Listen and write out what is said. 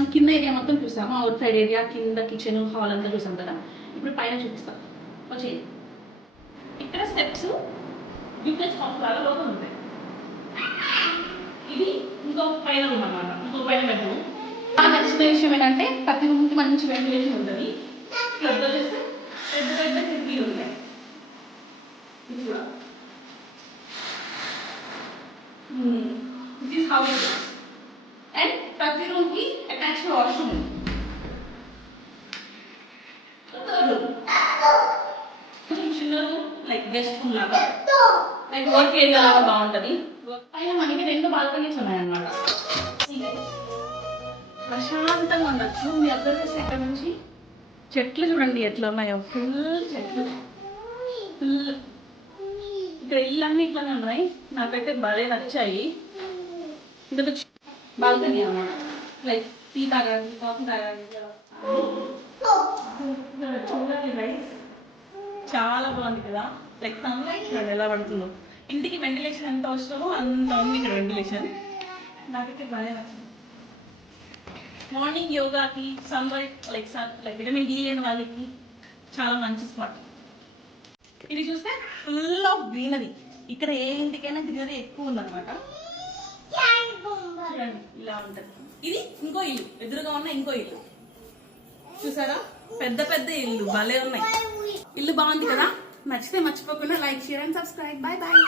మనం కింద ఏరియా మొత్తం చూసాము, అవుట్ సైడ్ ఏరియా, కింద కిచెన్, హాల్ అంతా చూసాం కదా. ఇప్పుడు పైన చూపిస్తాం. వచ్చేది ఇక్కడ స్టెప్స్ డ్యూప్లెక్స్ హౌస్ లాగా లోపల ఉంటాయి. ఇది ఇంకో పైన రూమ్ అన్నమాట, ఇంకో పైన బెడ్రూమ్. నాకు నచ్చిన విషయం ఏంటంటే ప్రతి రూమ్కి మంచి వెంటిలేషన్ ఉంటుంది. ప్లస్ వచ్చేసి పెద్ద పెద్ద కిటికీలు ఉంటాయి. ఇది కూడా this how it is. And ప్రతి రూమ్కి అటాచ్డ్ వాష్రూమ్ ఉంది. చిన్న రూమ్ లైక్ గెస్ట్ రూమ్ లాగా, లైక్ వర్క్ ఏరియా లాగా బాగుంటుంది. పైన మనకి 2 బాల్కనీస్ ఉన్నాయన్నమాట. ప్రశాంతంగా ఉండొచ్చు. మీ అబ్జర్వ్ చేస్తే ఇక్కడ నుంచి చెట్లు చూడండి ఎట్లా ఉన్నాయో, ఫుల్ చెట్లు, ఫుల్. ఇక్కడ ఇల్లు అన్నీ ఇట్లానే ఉన్నాయి. నాకైతే బాగా నచ్చాయి. ఇంకా బాల్కనీ అన్నమాట, లైక్ టీ తాగడానికి, కాఫీ తాగడానికి. చూడండి రైస్ చాలా బాగుంది కదా, లైక్ సన్లైట్ చూడండి ఎలా పడుతుందో. ఇంటికి వెంటిలేషన్ ఎంత అవసరమో అంత ఉంది ఇక్కడ వెంటిలేషన్. నాకైతే బాగా నచ్చింది. మార్నింగ్ యోగాకి, సన్లైట్ లైక్ విటమిన్ డి లేని వాళ్ళకి చాలా మంచి స్పాట్. ఇది చూస్తే ఫుల్ ఆఫ్ గ్రీనరీ. ఇక్కడ ఏ ఇంటికైనా గ్రీనరీ ఎక్కువ ఉందన్నమాట. చూడండి ఇలా ఉంటుంది. ఇది ఇంకో ఇల్లు, ఎదురుగా ఉన్న ఇంకో ఇల్లు చూసారా, పెద్ద పెద్ద ఇల్లు భలే ఉన్నాయి. ఇల్లు బాగుంది కదా. నచ్చితే మర్చిపోకుండా like, share and subscribe. Bye bye.